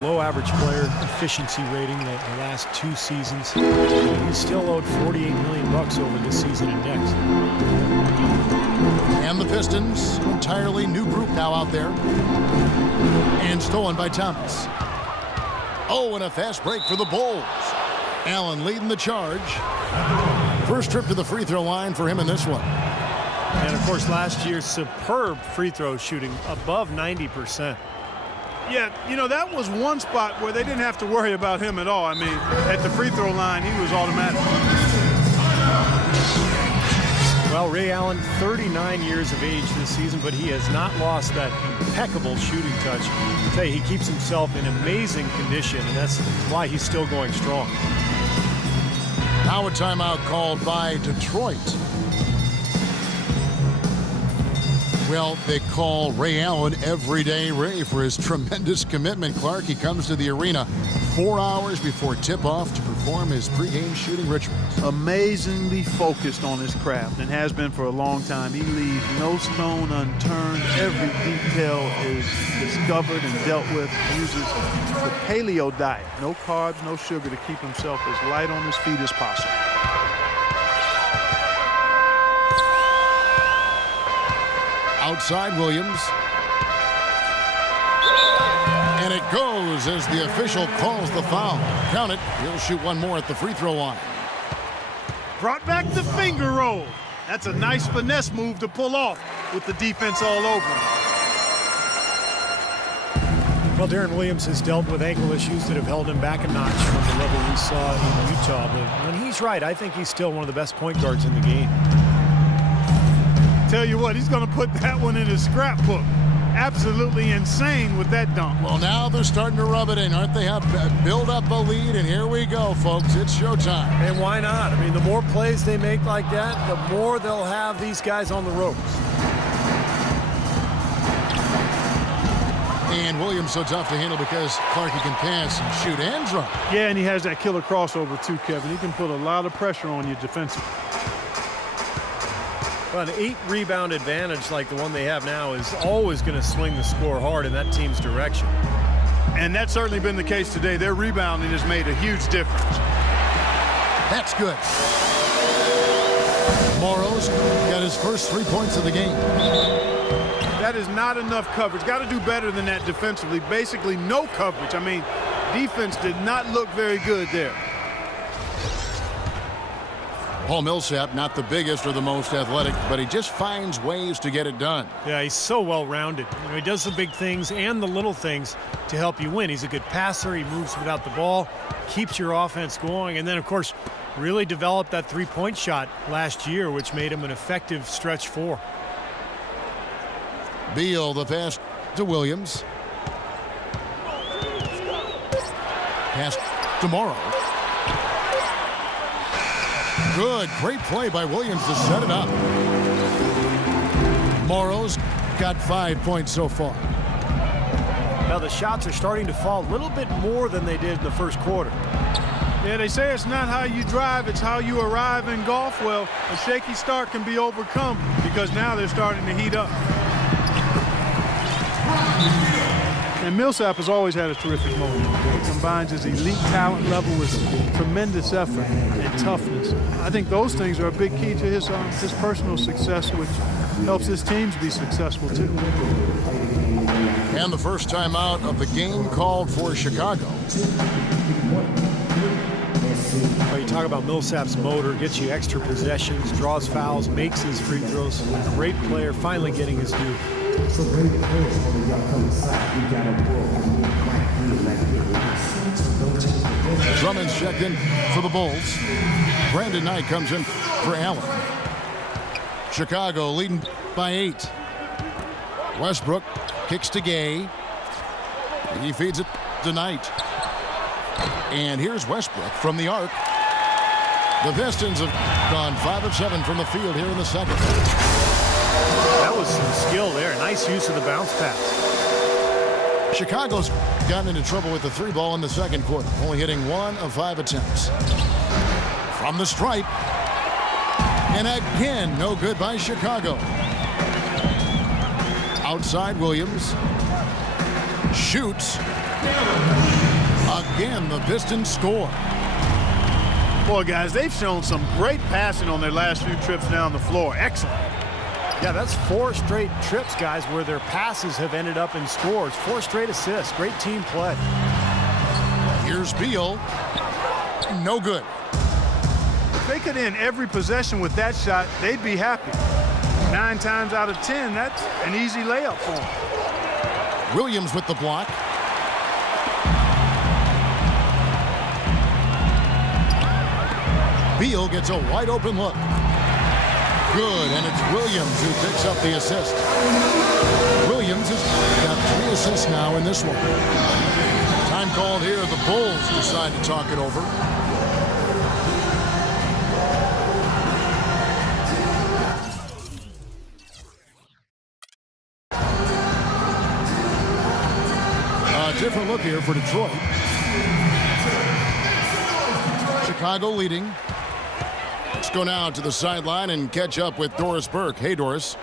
Low average player efficiency rating the last 2 seasons. He's still owed $48 million over this season and next. And the Pistons, entirely new group now out there. And stolen by Thomas. Oh, and a fast break for the Bulls. Allen leading the charge. First trip to the free throw line for him in this one. And of course, last year's superb free throw shooting above 90%. Yeah, you know, that was one spot where they didn't have to worry about him at all. I mean, at the free throw line, he was automatic. Well, Ray Allen, 39 years of age this season, but he has not lost that impeccable shooting touch. I tell you, he keeps himself in amazing condition, and that's why he's still going strong. Now a timeout called by Detroit. Well, they call Ray Allen Everyday Ray for his tremendous commitment. Clark, he comes to the arena 4 hours before tip-off to perform his pregame shooting rituals. Amazingly focused on his craft and has been for a long time. He leaves no stone unturned. Every detail is discovered and dealt with. He uses the paleo diet. No carbs, no sugar to keep himself as light on his feet as possible. Outside Williams. And it goes as the official calls the foul. Count it. He'll shoot one more at the free throw line. Brought back the finger roll. That's a nice finesse move to pull off with the defense all over him. Well, Deron Williams has dealt with ankle issues that have held him back a notch from the level we saw in Utah. But when he's right, I think he's still one of the best point guards in the game. Tell you what, he's going to put that one in his scrapbook. Absolutely insane with that dunk. Well, now they're starting to rub it in, aren't they? Have build up a lead, and here we go, folks. It's showtime. And why not? I mean, the more plays they make like that, the more they'll have these guys on the ropes. And Williams so tough to handle because Clarkie can pass and shoot and drop. Yeah, and he has that killer crossover too, Kevin. He can put a lot of pressure on you defensively. Well, an 8-rebound advantage like the one they have now is always going to swing the score hard in that team's direction. And that's certainly been the case today. Their rebounding has made a huge difference. That's good. Morrow's got his first 3 points of the game. That is not enough coverage. Got to do better than that defensively. Basically no coverage. I mean, defense did not look very good there. Paul Millsap, not the biggest or the most athletic, but he just finds ways to get it done. Yeah, he's so well-rounded. You know, he does the big things and the little things to help you win. He's a good passer. He moves without the ball, keeps your offense going, and then, of course, really developed that three-point shot last year, which made him an effective stretch four. Beal, the pass to Williams. Pass to Morrow. Good, great play by Williams to set it up. Morrow's got 5 points so far. Now the shots are starting to fall a little bit more than they did in the first quarter. Yeah, they say it's not how you drive, it's how you arrive in golf. Well, a shaky start can be overcome because now they're starting to heat up. And Millsap has always had a terrific moment. He combines his elite talent level with tremendous effort and toughness. I think those things are a big key to his personal success, which helps his teams be successful too. And the first timeout of the game called for Chicago. Well, you talk about Millsap's motor, gets you extra possessions, draws fouls, makes his free throws. A great player, finally getting his due. Drummond's checked in for the Bulls. Brandon Knight comes in for Allen. Chicago leading by 8. Westbrook kicks to Gay. He feeds it to Knight. And here's Westbrook from the arc. The Pistons have gone 5 of 7 from the field here in the second. That was some skill there. Nice use of the bounce pass. Chicago's gotten into trouble with the 3 ball in the second quarter, only hitting 1 of 5 attempts. From the stripe. And again, no good by Chicago. Outside Williams. Shoots. Again, the Pistons score. Boy, guys, they've shown some great passing on their last few trips down the floor. Excellent. Yeah, that's 4 straight trips, guys, where their passes have ended up in scores. 4 straight assists. Great team play. Here's Beal. No good. If they could end every possession with that shot, they'd be happy. 9 times out of 10, that's an easy layup for them. Williams with the block. Beal gets a wide open look. Good, and it's Williams who picks up the assist. Williams has got 3 assists now in this one. Time called here. The Bulls decide to talk it over. A different look here for Detroit. Chicago leading. Let's go now to the sideline and catch up with Doris Burke. Hey, Doris.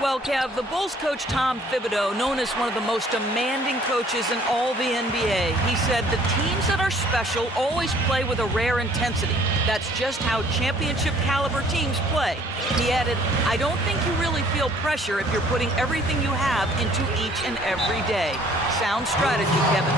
Well, Kev, the Bulls coach Tom Thibodeau, known as one of the most demanding coaches in all the NBA, he said the teams that are special always play with a rare intensity. That's just how championship caliber teams play. He added, I don't think you really feel pressure if you're putting everything you have into each and every day. Sound strategy, Kevin.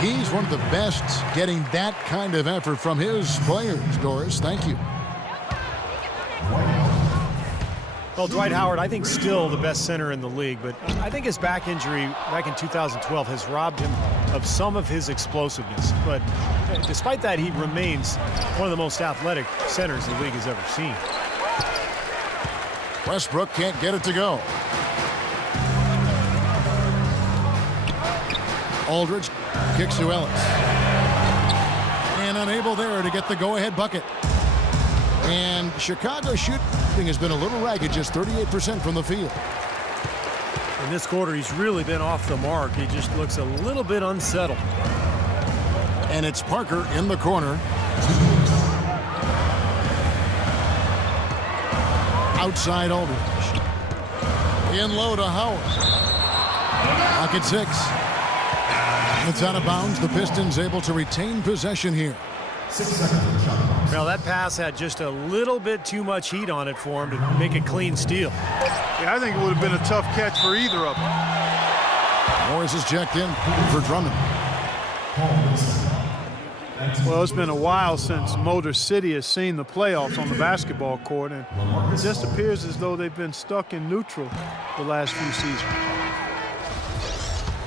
He's one of the best getting that kind of effort from his players, Doris. Thank you. Well, Dwight Howard, I think still the best center in the league, but I think his back injury back in 2012 has robbed him of some of his explosiveness. But despite that, he remains one of the most athletic centers the league has ever seen. Westbrook can't get it to go. Aldridge kicks to Ellis. And unable there to get the go-ahead bucket. And Chicago shooting has been a little ragged, just 38% from the field. In this quarter, he's really been off the mark. He just looks a little bit unsettled. And it's Parker in the corner. Outside Aldridge. In low to Howard. Pocket 6. It's out of bounds. The Pistons able to retain possession here. 6 seconds. Well, that pass had just a little bit too much heat on it for him to make a clean steal. Yeah, I think it would have been a tough catch for either of them. Morris is checked in for Drummond. Well, it's been a while since Motor City has seen the playoffs on the basketball court, and it just appears as though they've been stuck in neutral the last few seasons.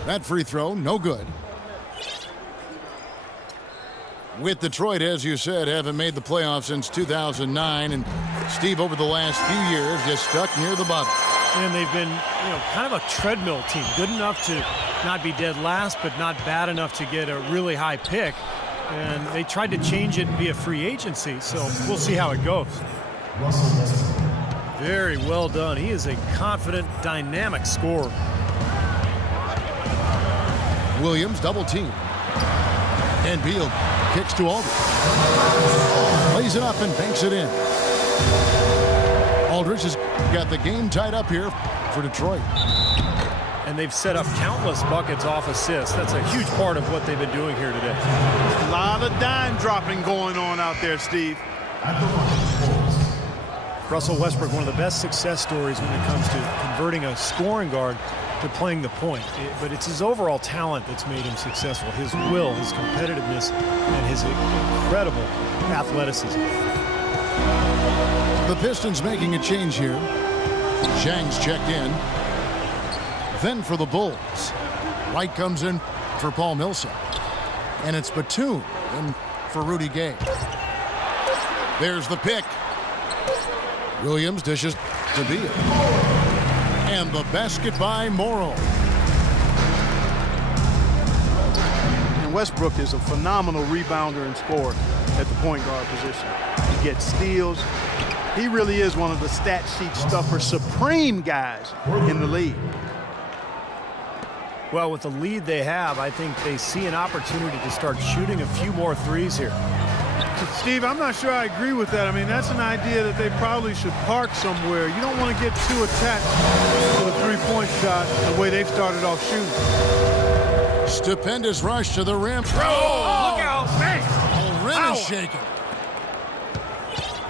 That free throw, no good. With Detroit, as you said, haven't made the playoffs since 2009, and Steve, over the last few years, just stuck near the bottom. And they've been, kind of a treadmill team. Good enough to not be dead last, but not bad enough to get a really high pick. And they tried to change it via free agency, so we'll see how it goes. Very well done. He is a confident, dynamic scorer. Williams double team. And Beal kicks to Aldridge. Lays it up and banks it in. Aldridge has got the game tied up here for Detroit. And they've set up countless buckets off assists. That's a huge part of what they've been doing here today. A lot of dime dropping going on out there, Steve. Russell Westbrook, one of the best success stories when it comes to converting a scoring guard to playing the point. But it's his overall talent that's made him successful. His will, his competitiveness, and his incredible athleticism. The Pistons making a change here. Zhang's checked in. Then for the Bulls, White comes in for Paul Millsap. And it's Batum in for Rudy Gay. There's the pick. Williams dishes to Beal. And the basket by Morrow. And Westbrook is a phenomenal rebounder and scorer at the point guard position. He gets steals. He really is one of the stat sheet stuffer supreme guys in the league. Well, with the lead they have, I think they see an opportunity to start shooting a few more threes here. Steve, I'm not sure I agree with that. I mean, that's an idea that they probably should park somewhere. You don't want to get too attached to the three-point shot the way they've started off shooting. Stupendous rush to the rim. Look out. The rim is shaking.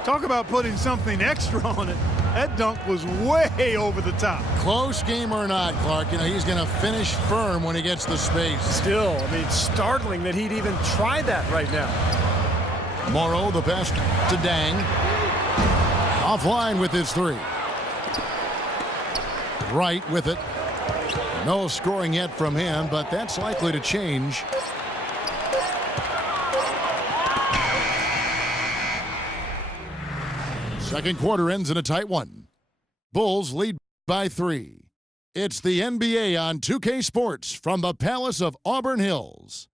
Talk about putting something extra on it. That dunk was way over the top. Close game or not, Clark, you know, he's going to finish firm when he gets the space. Still, I mean, startling that he'd even try that right now. Morrow, the pass to Dang. Offline with his three. Right with it. No scoring yet from him, but that's likely to change. Second quarter ends in a tight one. Bulls lead by 3. It's the NBA on 2K Sports from the Palace of Auburn Hills.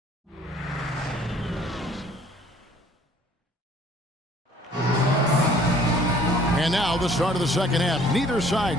And now the start of the second half. Neither side